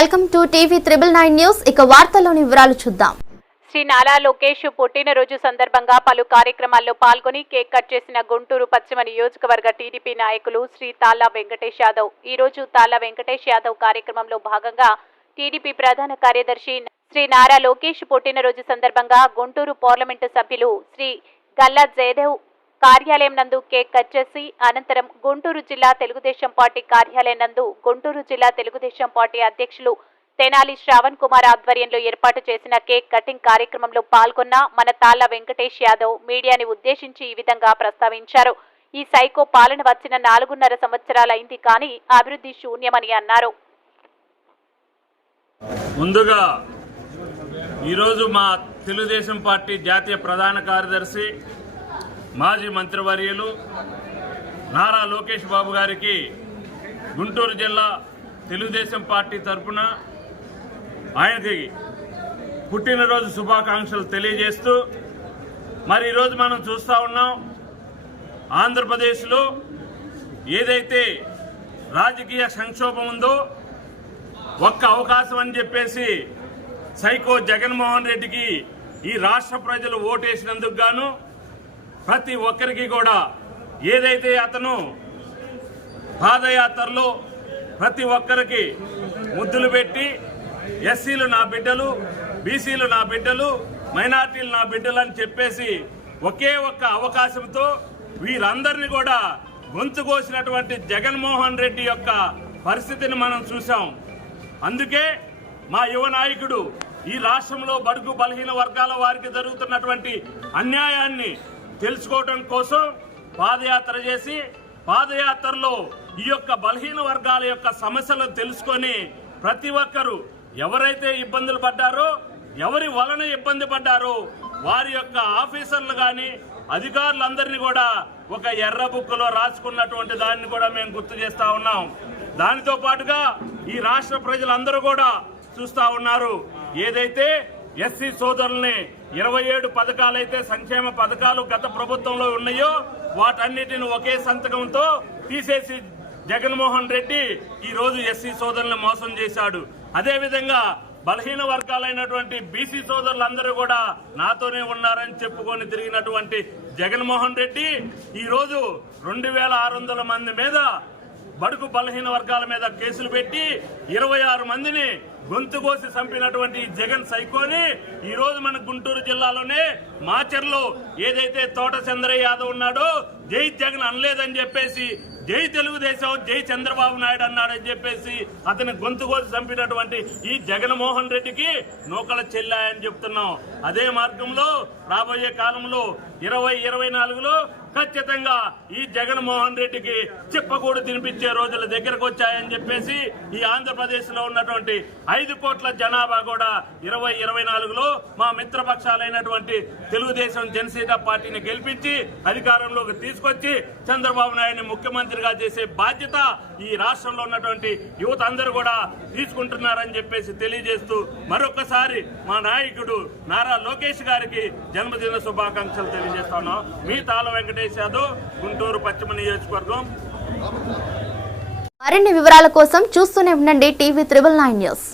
Welcome to TV triple nine news. ఇక వార్తల్లోని వివరాలు చూద్దాం. శ్రీ నారా లోకేష్ పుట్టినరోజు సందర్భంగా పలు కార్యక్రమాల్లో పాల్గొని కేక్ కట్ చేసిన గుంటూరు పశ్చిమ నియోజకవర్గ టీడీపీ నాయకులు శ్రీ తాలా వెంకటేష్ యాదవ్. ఈ రోజు తాలా వెంకటేష్ యాదవ్ కార్యక్రమంలో భాగంగా టీడీపీ ప్రధాన కార్యదర్శి శ్రీ నారా లోకేష్ పుట్టినరోజు సందర్భంగా గుంటూరు పార్లమెంటు సభ్యులు శ్రీ గల్లా జయదేవ్ కార్యాలయం నందు కేక్ కట్ చేసి అనంతరం గుంటూరు జిల్లా తెలుగుదేశం పార్టీ కార్యాలయం నందు గుంటూరు జిల్లా తెలుగుదేశం పార్టీ అధ్యక్షులు తెనాలి శ్రావణ్ కుమార్ ఆధ్వర్యంలో ఏర్పాటు చేసిన కేక్ కటింగ్ కార్యక్రమంలో పాల్గొన్న మన తాళ్ళ వెంకటేష్ యాదవ్ మీడియాని ఉద్దేశించి ఈ విధంగా ప్రస్తావించారు. ఈ సైకో పాలన వచ్చిన నాలుగున్నర సంవత్సరాలైంది కానీ అభివృద్ధి శూన్యమని అన్నారు. ముందుగా ఈరోజు మా తెలుగుదేశం పార్టీ జాతీయ ప్రధాన కార్యదర్శి మాజీ మంత్రివర్యులు నారా లోకేష్ బాబు గారికి గుంటూరు జిల్లా తెలుగుదేశం పార్టీ తరఫున ఆయనకి పుట్టినరోజు శుభాకాంక్షలు తెలియజేస్తూ మరి ఈరోజు మనం చూస్తూ ఉన్నాం ఆంధ్రప్రదేశ్లో ఏదైతే రాజకీయ సంక్షోభం ఉందో ఒక్క అవకాశం అని చెప్పేసి సైకో జగన్మోహన్ రెడ్డికి ఈ రాష్ట్ర ప్రజలు ఓటేసినందుకు గాను ప్రతి ఒక్కరికి కూడా ఏదైతే అతను పాదయాత్రలో ప్రతి ఒక్కరికి ముద్దులు పెట్టి ఎస్సీలు నా బిడ్డలు బీసీలు నా బిడ్డలు మైనార్టీలు నా బిడ్డలు అని చెప్పేసి ఒకే ఒక్క అవకాశంతో వీరందరినీ కూడా గొంతు కోసినటువంటి జగన్మోహన్ రెడ్డి యొక్క పరిస్థితిని మనం చూసాం అందుకే మా యువ నాయకుడు ఈ రాష్ట్రంలో బడుగు బలహీన వర్గాల వారికి జరుగుతున్నటువంటి అన్యాయాన్ని తెలుసుకోవడం కోసం పాదయాత్ర చేసి పాదయాత్రలో ఈ యొక్క బలహీన వర్గాల యొక్క సమస్యలను తెలుసుకొని ప్రతి ఒక్కరూ ఎవరైతే ఇబ్బందులు పడ్డారో ఎవరి వలన ఇబ్బంది పడ్డారో వారి యొక్క ఆఫీసర్లు కానీ అధికారులందరినీ కూడా ఒక ఎర్ర బుక్కులో రాసుకున్నటువంటి దాన్ని కూడా మేము గుర్తు చేస్తా ఉన్నాం. దానితో పాటుగా ఈ రాష్ట్ర ప్రజలందరూ కూడా చూస్తా ఉన్నారు. ఏదైతే ఎస్సీ సోదరుల్ని ఇరవై ఏడు పథకాలైతే సంక్షేమ పథకాలు గత ప్రభుత్వంలో ఉన్నాయో వాటన్నిటిని ఒకే సంతకంతో తీసేసి జగన్మోహన్ రెడ్డి ఈ రోజు ఎస్సీ సోదరుల్ని మోసం చేశాడు. అదేవిధంగా బలహీన వర్గాలైనటువంటి బీసీ సోదరులందరూ కూడా నాతోనే ఉన్నారని చెప్పుకొని తిరిగినటువంటి జగన్మోహన్ రెడ్డి ఈరోజు రెండు వేల ఆరు వందల మంది మీద బడుగు బలహీన వర్గాల మీద కేసులు పెట్టి ఇరవై ఆరు మందిని గొంతుకోసి చంపినటువంటి జగన్ సైకోని ఈ రోజు మన గుంటూరు జిల్లాలోనే మాచర్లో ఏదైతే తోట చంద్రయ్య యాదవ్ ఉన్నాడో జై జగన్ అనలేదని చెప్పేసి జై తెలుగుదేశం జై చంద్రబాబు నాయుడు అన్నాడని చెప్పేసి అతని గొంతు కోసి చంపినటువంటి ఈ జగన్మోహన్ రెడ్డికి నూకల చెల్లాయని చెప్తున్నాం. అదే మార్గంలో రాబోయే కాలంలో ఇరవై ఇరవై నాలుగులో ఖచ్చితంగా ఈ జగన్మోహన్ రెడ్డికి చిప్పకూడు తినిపించే రోజుల దగ్గరకు వచ్చాయని చెప్పేసి ఈ ఆంధ్రప్రదేశ్లో ఉన్నటువంటి ఐదు కోట్ల జనాభా కూడా ఇరవై ఇరవై నాలుగులో మా మిత్రపక్షాలైనటువంటి తెలుగుదేశం జనసేన పార్టీని గెలిపించి అధికారంలోకి తీసుకొచ్చి చంద్రబాబు నాయుడిని ముఖ్యమంత్రిగా చేసే బాధ్యత ఈ రాష్ట్రంలో ఉన్నటువంటి యువత అందరూ కూడా తీసుకుంటున్నారని చెప్పేసి తెలియజేస్తూ మరొకసారి మా నాయకుడు నారా లోకేష్ గారికి జన్మదిన శుభాకాంక్షలు తెలియజేస్తున్నాం మీ తాళ వెంకటేష్ యాదవ్ గుంటూరు పశ్చిమ నియోజకవర్గం. మరిన్ని వివరాల కోసం చూస్తూనే ఉండండి టీవీ త్రిబుల్ నైన్ న్యూస్.